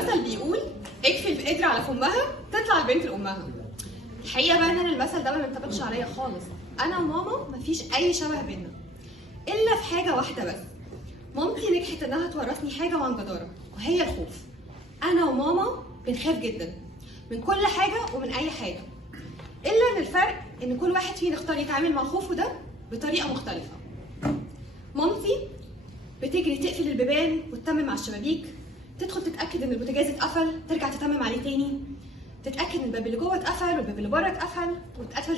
المثل بيقول اكفي القدر على فمها تطلع البنت لامها. الحقيقه بقى ان انا المثل ده ما ينطبقش عليا خالص. انا وماما مفيش اي شبه بينا الا في حاجه واحده بس. مامتي نجحت انها تورثني حاجه عن جداره وهي الخوف. انا وماما بنخاف جدا من كل حاجه ومن اي حاجه، الا ان الفرق ان كل واحد فينا اختار يتعامل مع خوفه ده بطريقه مختلفه. مامتي بتجري تقفل البيبان وتتمم على الشبابيك، تدخل تتاكد ان البوتاجاز اتقفل، ترجع تتمم عليه تاني، تتاكد ان الباب اللي جوه اتقفل والباب اللي بره اتقفل،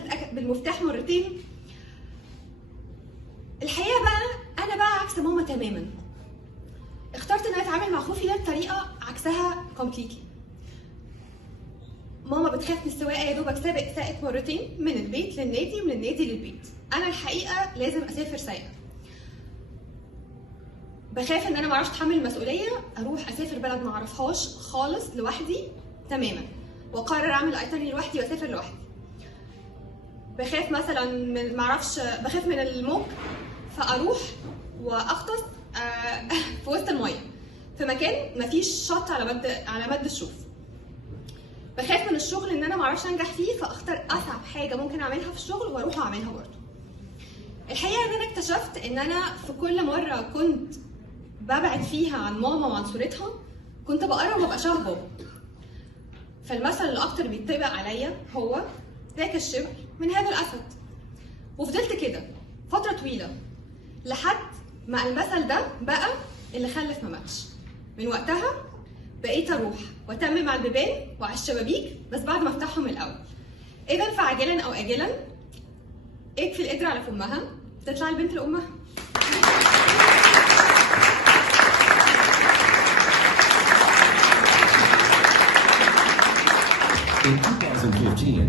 تتاكد بالمفتاح مرتين. الحقيقه بقى انا بقى عكس ماما تماما. اخترت ان انا اتعامل مع خوفي ده بطريقه عكسها كومبليتلي. ماما بتخاف من السواقه، يا دوبك ساقت مرتين من البيت للنادي ومن النادي للبيت. انا الحقيقه لازم اسافر سايقه. بخاف ان انا ما اعرفش اتحمل المسؤوليه، اروح اسافر بلد ما اعرفهاش خالص لوحدي تماما، واقرر اعمل ايطالي لوحدي واسافر لوحدي. بخاف مثلا من ما اعرفش، بخاف من الموج، فاروح واغطس في وسط الميه في مكان مفيش شط على مد الشوف. بخاف من الشغل ان انا ما اعرفش انجح فيه، فاختار اصعب حاجه ممكن اعملها في الشغل واروح اعملها برضه. الحقيقه ان انا اكتشفت ان انا في كل مره كنت ببعد فيها عن ماما وعن صورتها كنت بقرب وابقى شبه بابا. فالمثل اللي اكتر بيتطبق عليا هو ذاك الشبل من هذا الاسد. وفضلت كده فتره طويله لحد ما المثل ده بقى اللي خلف ما ماتش. من وقتها بقيت اروح واتمم على البيبان وعلى الشبابيك، بس بعد ما افتحهم الاول. اذا فعاجلا او اجلا اكفي القدر على فمها تطلع البنت لامها. In 2015